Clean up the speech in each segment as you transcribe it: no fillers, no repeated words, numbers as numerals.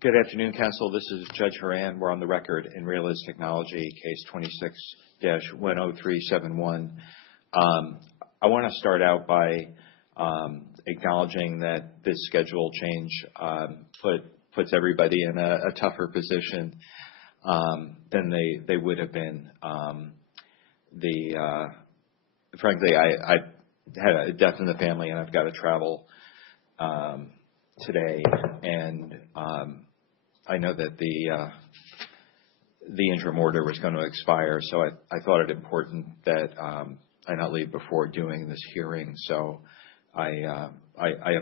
Good afternoon, Council. This is Judge Horan. We're on the record in Reliz Technology, case 26-10371. I want to start out by acknowledging that this schedule change puts everybody in a tougher position than they would have been. Frankly, I had a death in the family, and I've got to travel today, and I know that the interim order was going to expire, so I thought it important that I not leave before doing this hearing. So I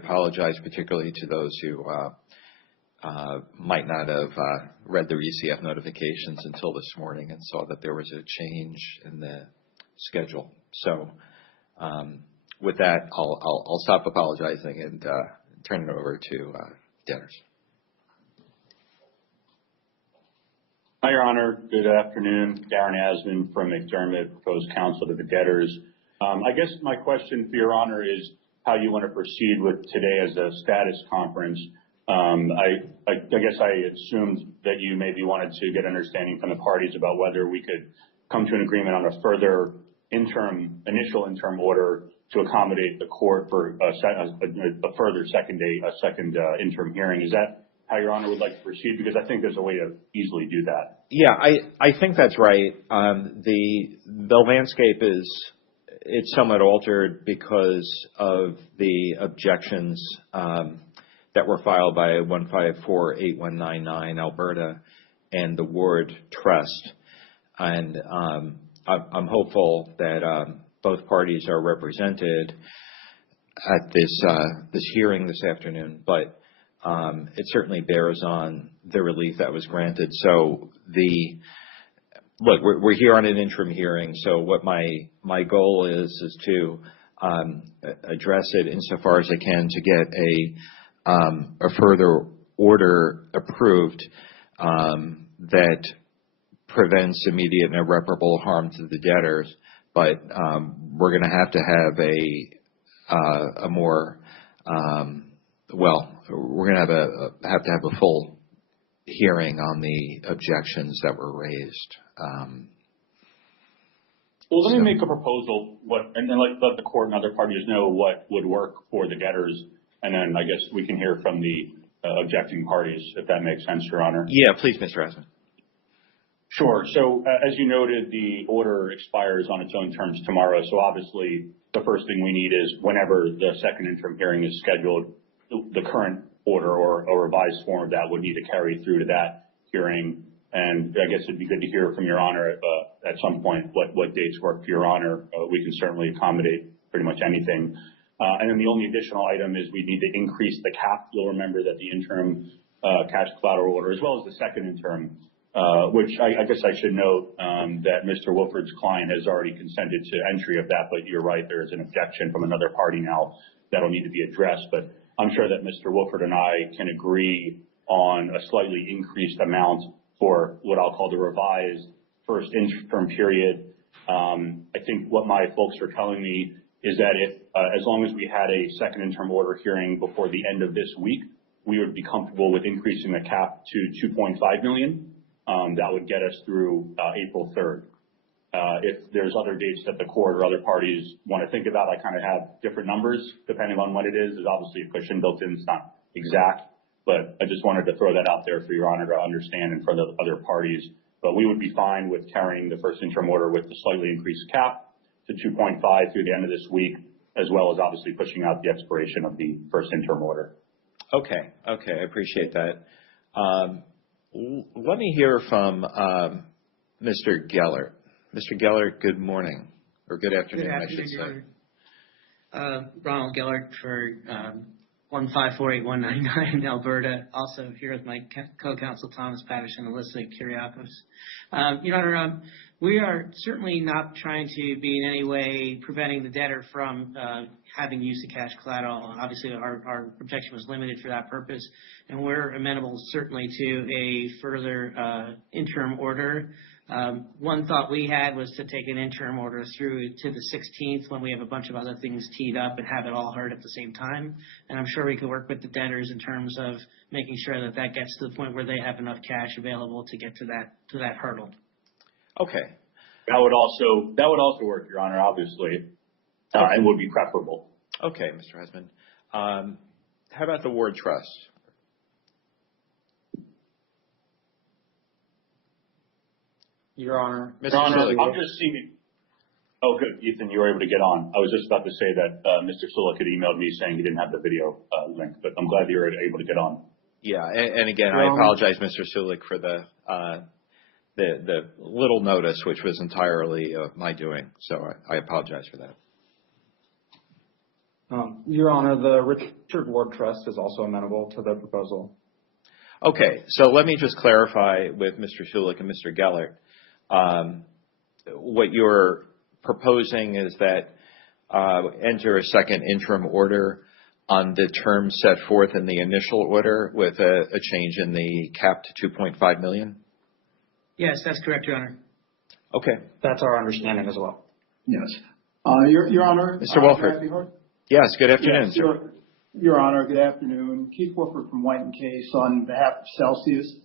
apologize particularly to those who might not have read the ECF notifications until this morning and saw that there was a change in the schedule. So with that, I'll stop apologizing and turn it over to debtors. Hi, Your Honor. Good afternoon. Darren Asman from McDermott, proposed counsel to the debtors. I guess my question for Your Honor is how you want to proceed with today as a status conference. I guess I assumed that you maybe wanted to get understanding from the parties about whether we could come to an agreement on a further initial interim order to accommodate the court for a further second interim hearing. Is that how Your Honor would like to proceed? Because I think there's a way to easily do that. Yeah, I think that's right. The landscape it's somewhat altered because of the objections that were filed by 1548199 Alberta and the Ward Trust, and I'm hopeful that both parties are represented at this hearing this afternoon, but it certainly bears on the relief that was granted. So look, we're here on an interim hearing, so what my goal is to address it insofar as I can to get a further order approved that prevents immediate and irreparable harm to the debtors, but we're going to have a more we're going to have to have a full hearing on the objections that were raised. Well, let me make a proposal, and then let the court and other parties know what would work for the debtors, and then I guess we can hear from the objecting parties, if that makes sense, Your Honor. Yeah, please, Mr. Asman. Sure. So as you noted, the order expires on its own terms tomorrow. So obviously, the first thing we need is whenever the second interim hearing is scheduled, the current order or a revised form of that would need to carry through to that hearing. And I guess it'd be good to hear from Your Honor at some point what dates work for Your Honor. We can certainly accommodate pretty much anything. And then the only additional item is we need to increase the cap. You'll remember that the interim cash collateral order, as well as the second interim, which I guess I should note that Mr. Wolford's client has already consented to entry of that, but you're right, there is an objection from another party now that'll need to be addressed. But I'm sure that Mr. Wolford and I can agree on a slightly increased amount for what I'll call the revised first interim period. I think what my folks are telling me is that if, as long as we had a second interim order hearing before the end of this week, we would be comfortable with increasing the cap to $2.5 million. That would get us through April 3rd. If there's other dates that the court or other parties want to think about, I kind of have different numbers depending on what it is. There's obviously a cushion built in. It's not exact, but I just wanted to throw that out there for Your Honor to understand in front of other parties. But we would be fine with carrying the first interim order with the slightly increased cap to 2.5 through the end of this week, as well as obviously pushing out the expiration of the first interim order. Okay, I appreciate that. Let me hear from Mr. Gellert. Mr. Gellert, good morning, or good afternoon, I should say. Ronald Gellert for 1548199 in Alberta. Also here with my co-counsel Thomas Patterson and Alyssa Kyriakos. Your Honor, we are certainly not trying to be in any way preventing the debtor from having use of cash collateral. Obviously, our objection was limited for that purpose, and we're amenable certainly to a further interim order. One thought we had was to take an interim order through to the 16th when we have a bunch of other things teed up and have it all heard at the same time. And I'm sure we could work with the debtors in terms of making sure that that gets to the point where they have enough cash available to get to that hurdle. Okay. That would also work, Your Honor, obviously, and would be preferable. Okay, Mr. Husband. How about the ward trust? Your Honor. Mr. Your Honor, Sulik. I'm just seeing. Oh, good, Ethan, you were able to get on. I was just about to say that Mr. Sulik had emailed me saying he didn't have the video link, but I'm glad you were able to get on. Yeah, and again, I apologize, Mr. Sulik, for the little notice, which was entirely my doing. So I apologize for that. Your Honor, the Richard Ward Trust is also amenable to the proposal. Okay, so let me just clarify with Mr. Sulik and Mr. Gellert. What you're proposing is that enter a second interim order on the terms set forth in the initial order with a change in the cap to $2.5 million? Yes, that's correct, Your Honor. Okay. That's our understanding as well. Yes. Your Honor. Mr. Wolford. Yes, good afternoon, yes, sir. Your Honor, good afternoon. Keith Wolford from White & Case on behalf of Celsius.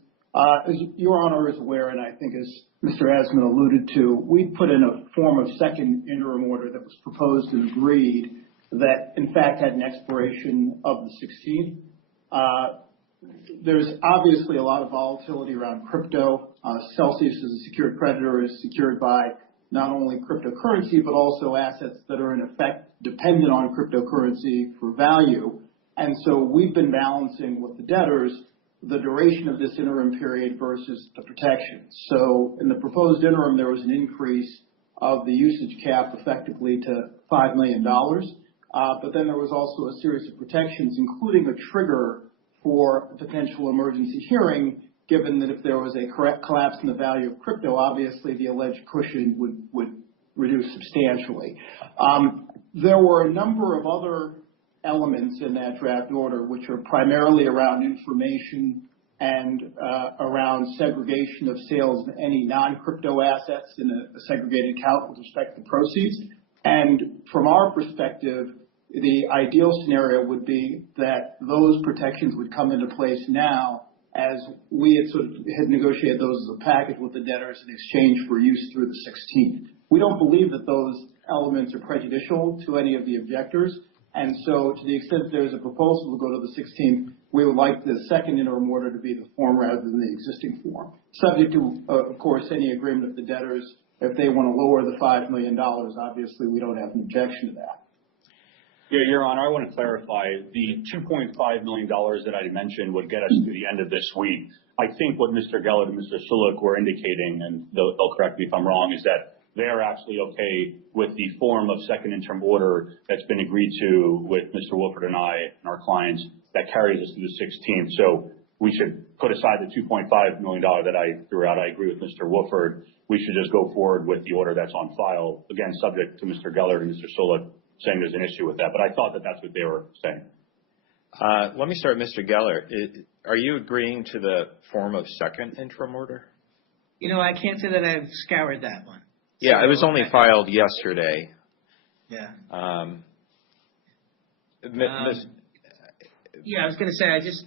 As Your Honor is aware, and I think as Mr. Asman alluded to, we put in a form of second interim order that was proposed and agreed that, in fact, had an expiration of the 16th. There's obviously a lot of volatility around crypto. Celsius as a secured creditor is secured by not only cryptocurrency, but also assets that are in effect dependent on cryptocurrency for value. And so we've been balancing with the debtors the duration of this interim period versus the protection. So in the proposed interim, there was an increase of the usage cap effectively to $5 million. But then there was also a series of protections, including a trigger for a potential emergency hearing, given that if there was a correct collapse in the value of crypto, obviously the alleged cushion would reduce substantially. There were a number of other elements in that draft order, which are primarily around information and around segregation of sales of any non-crypto assets in a segregated account with respect to proceeds. And from our perspective, the ideal scenario would be that those protections would come into place now, as we had negotiated those as a package with the debtors in exchange for use through the 16th. We don't believe that those elements are prejudicial to any of the objectors. And so to the extent that there's a proposal to go to the 16th, we would like the second interim order to be the form rather than the existing form. Subject to, of course, any agreement of the debtors. If they want to lower the $5 million, obviously we don't have an objection to that. Yeah, Your Honor, I want to clarify. The $2.5 million that I mentioned would get us to the end of this week. I think what Mr. Gellert and Mr. Sulik were indicating, and they'll correct me if I'm wrong, is that they're actually okay with the form of second interim order that's been agreed to with Mr. Wolford and I and our clients that carries us to the 16th. So we should put aside the $2.5 million that I threw out. I agree with Mr. Wolford. We should just go forward with the order that's on file, again, subject to Mr. Gellert and Mr. Sulik saying there's an issue with that. But I thought that that's what they were saying. Let me start, Mr. Gellert. Are you agreeing to the form of second interim order? You know, I can't say that I've scoured that one. Yeah, it was only filed yesterday. Yeah. Yeah, I was going to say, I just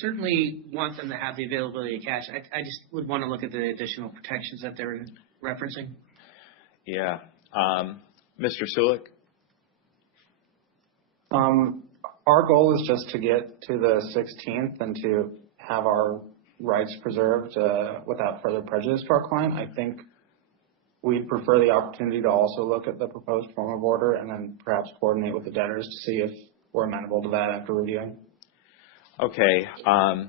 certainly want them to have the availability of cash. I just would want to look at the additional protections that they're referencing. Yeah. Mr. Sulik? Our goal is just to get to the 16th and to have our rights preserved without further prejudice to our client. I think we'd prefer the opportunity to also look at the proposed form of order and then perhaps coordinate with the debtors to see if we're amenable to that after reviewing. Okay. Your Honor,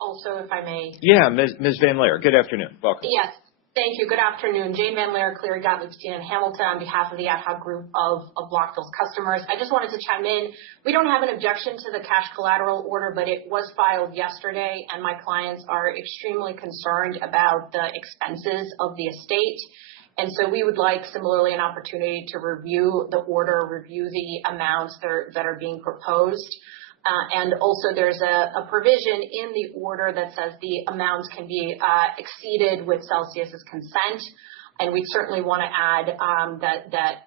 also, if I may. Yeah, Ms. Van Leer, good afternoon. Welcome. Yes, thank you. Good afternoon. Jane Van Leer, Cleary, Gottlieb, Steen, and Hamilton on behalf of the ad hoc group of BlockFills customers. I just wanted to chime in. We don't have an objection to the cash collateral order, but it was filed yesterday, and my clients are extremely concerned about the expenses of the estate. And so we would like, similarly, an opportunity to review the order, review the amounts that are being proposed. And also there's a provision in the order that says the amounts can be exceeded with Celsius's consent. And we certainly want to add that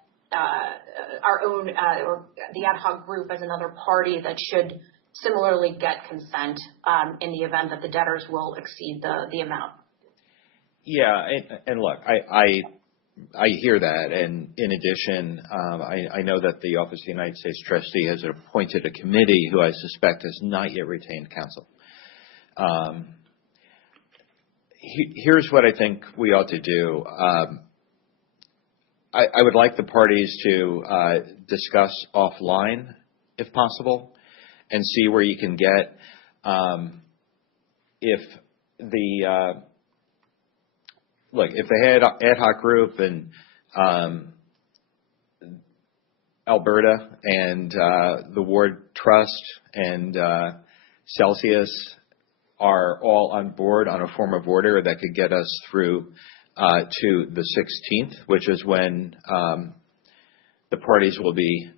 our own or the ad hoc group as another party that should similarly get consent in the event that the debtors will exceed the amount. Yeah, and look, I hear that, and in addition, I know that the Office of the United States Trustee has appointed a committee who I suspect has not yet retained counsel. Here's what I think we ought to do. I would like the parties to discuss offline, if possible, and see where you can get. If the ad hoc group and Alberta and the Ward Trust and Celsius are all on board on a form of order that could get us through to the 16th, which is when the parties will be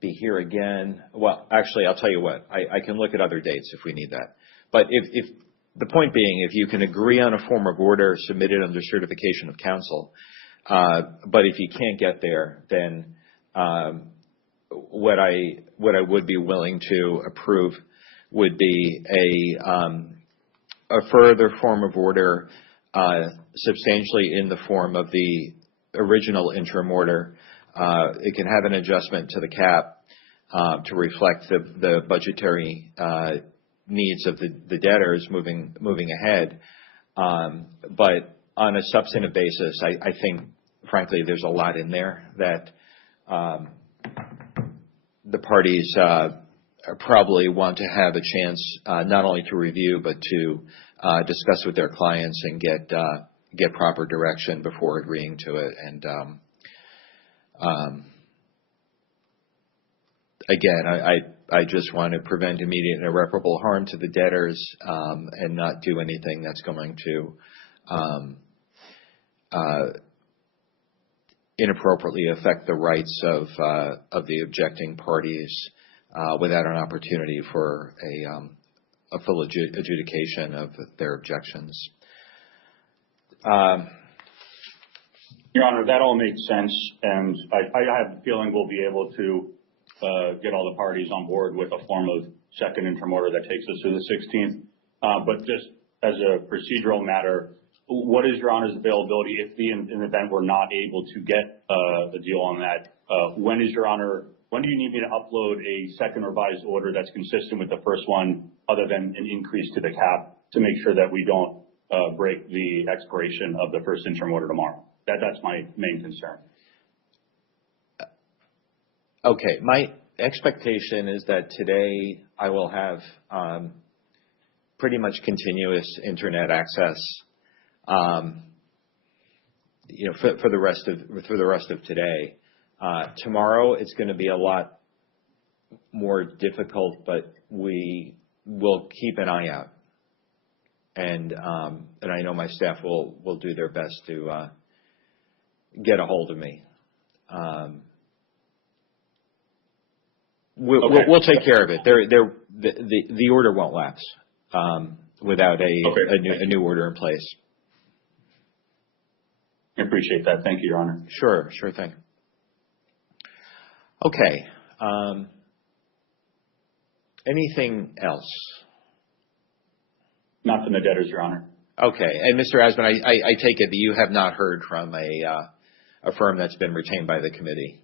here again. Well, actually, I'll tell you what. I can look at other dates if we need that. But if the point being, if you can agree on a form of order submitted under certification of counsel, but if you can't get there, then what I would be willing to approve would be a further form of order, substantially in the form of the original interim order. It can have an adjustment to the cap to reflect the budgetary needs of the debtors moving ahead. But on a substantive basis, I think, frankly, there's a lot in there that the parties probably want to have a chance not only to review but to discuss with their clients and get proper direction before agreeing to it. And again, I just want to prevent immediate and irreparable harm to the debtors and not do anything that's going to inappropriately affect the rights of the objecting parties without an opportunity for a full adjudication of their objections. Your Honor, that all makes sense, and I have a feeling we'll be able to get all the parties on board with a form of second interim order that takes us through the 16th. But just as a procedural matter, what is Your Honor's availability if in the event we're not able to get the deal on that? When do you need me to upload a second revised order that's consistent with the first one, other than an increase to the cap, to make sure that we don't break the expiration of the first interim order tomorrow? That's my main concern. Okay, my expectation is that today I will have pretty much continuous internet access, for the rest of today. Tomorrow it's going to be a lot more difficult, but we will keep an eye out, and I know my staff will do their best to get a hold of me. We'll take care of it. The order won't lapse without a new order in place. I appreciate that. Thank you, Your Honor. Sure thing. Okay. Anything else? Not from the debtors, Your Honor. Okay. And Mr. Asman, I take it that you have not heard from a firm that's been retained by the committee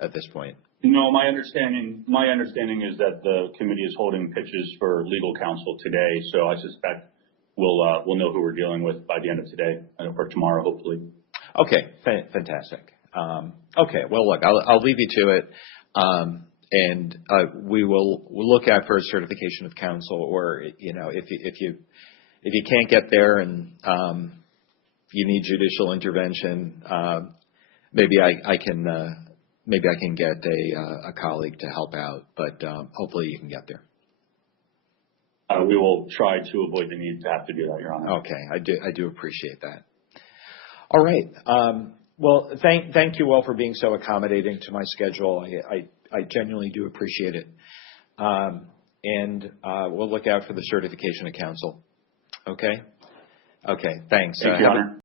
at this point. No, my understanding is that the committee is holding pitches for legal counsel today, so I suspect we'll know who we're dealing with by the end of today or tomorrow, hopefully. Okay, fantastic. Okay, well, look, I'll leave you to it, and we'll look out for a certification of counsel, or if you can't get there and you need judicial intervention, maybe I can get a colleague to help out, but hopefully you can get there. We will try to avoid the need to have to do that, Your Honor. Okay, I do appreciate that. All right. Well, thank you all for being so accommodating to my schedule. I genuinely do appreciate it. And we'll look out for the certification of counsel. Okay? Okay, thanks. Thank you, Your Honor.